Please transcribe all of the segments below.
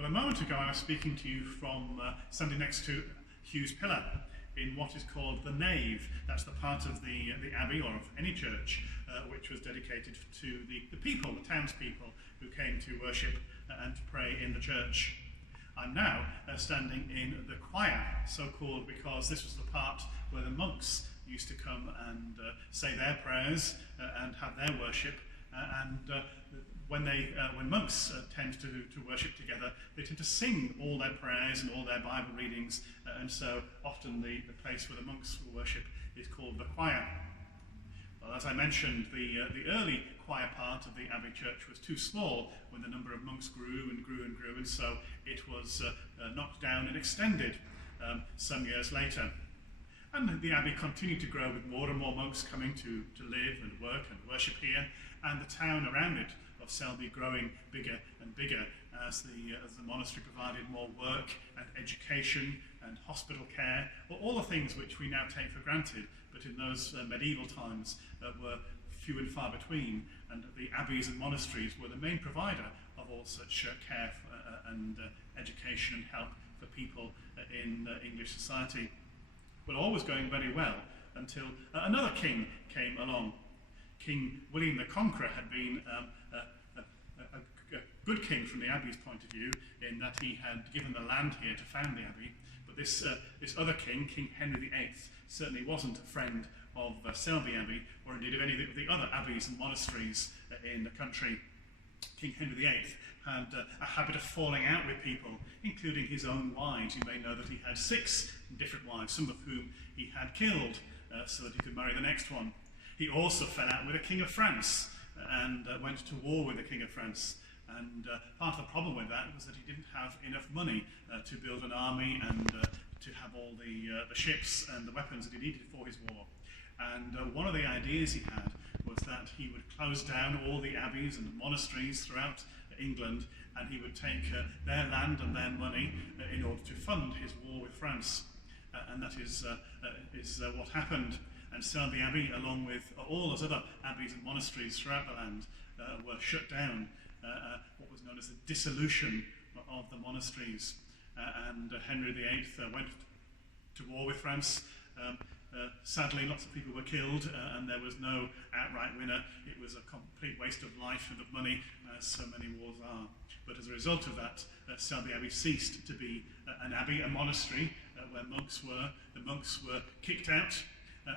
Well, a moment ago I was speaking to you from standing next to Hugh's Pillar in what is called the nave. That's the part of the abbey, or of any church, which was dedicated to the people, the townspeople, who came to worship and to pray in the church. I'm now standing in the choir, so called because this was the part where the monks used to come and say their prayers and have their worship. When monks tend to worship together, they tend to sing all their prayers and all their Bible readings, and so often the place where the monks will worship is called the choir. Well, as I mentioned, the early choir part of the Abbey Church was too small when the number of monks grew and grew and grew, and so it was knocked down and extended some years later. And the Abbey continued to grow with more and more monks coming to live and work and worship here, and the town around it of Selby growing bigger and bigger as the monastery provided more work and education and hospital care, all the things which we now take for granted, but in those medieval times were few and far between, and the abbeys and monasteries were the main provider of all such care and education and help for people in English society. But all was going very well until another king came along. King William the Conqueror had been a good king from the Abbey's point of view, in that he had given the land here to found the Abbey. But this other king, King Henry VIII, certainly wasn't a friend of Selby Abbey, or indeed of any of the other abbeys and monasteries in the country. King Henry VIII had a habit of falling out with people, including his own wives. You may know that he had 6 different wives, some of whom he had killed so that he could marry the next one. He also fell out with the King of France and went to war with the King of France. And part of the problem with that was that he didn't have enough money to build an army and to have all the ships and the weapons that he needed for his war. And one of the ideas he had was that he would close down all the abbeys and monasteries throughout England, and he would take their land and their money in order to fund his war with France. And that is what happened. And Selby Abbey, along with all those other abbeys and monasteries throughout the land, were shut down, what was known as the dissolution of the monasteries. And Henry VIII went to war with France. Sadly, lots of people were killed, and there was no outright winner. It was a complete waste of life and of money, as so many wars are. But as a result of that, Selby Abbey ceased to be an abbey, a monastery, where monks were. The monks were kicked out,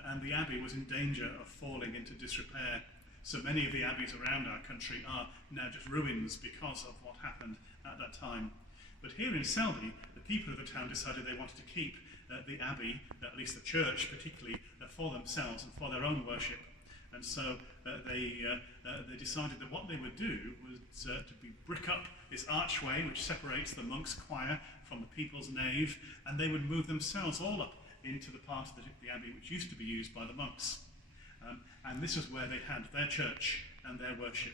and the abbey was in danger of falling into disrepair. So many of the abbeys around our country are now just ruins because of what happened at that time. But here in Selby, the people of the town decided they wanted to keep the abbey, at least the church particularly, for themselves and for their own worship. And so they decided that what they would do was to brick up this archway which separates the monks' choir from the people's nave, and they would move themselves all up into the part of the abbey which used to be used by the monks. And this is where they had their church and their worship.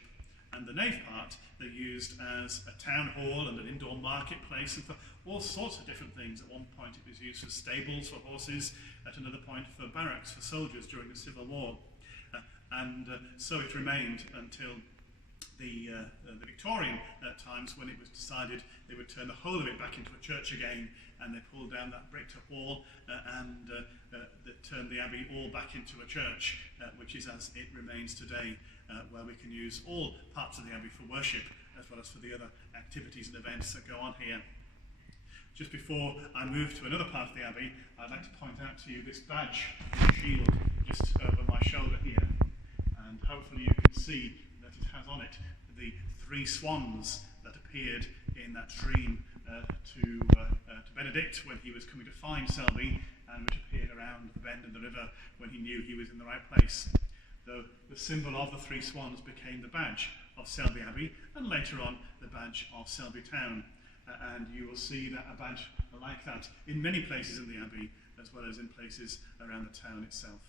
And the nave part they used as a town hall and an indoor marketplace and for all sorts of different things. At one point it was used for stables for horses, at another point for barracks for soldiers during the Civil War. So it remained until the Victorian times, when it was decided they would turn the whole of it back into a church again, and they pulled down that bricked wall and turned the abbey all back into a church, which is as it remains today, where we can use all parts of the abbey for worship as well as for the other activities and events that go on here. Just before I move to another part of the abbey, I'd like to point out to you this badge, this shield just over my shoulder here, and hopefully you can see that it has on it the 3 swans that appeared in that dream to Benedict when he was coming to find Selby, and which appeared around the bend in the river when he knew he was in the right place. The symbol of the 3 swans became the badge of Selby Abbey, and later on the badge of Selby Town. And you will see that a badge like that in many places in the abbey, as well as in places around the town itself.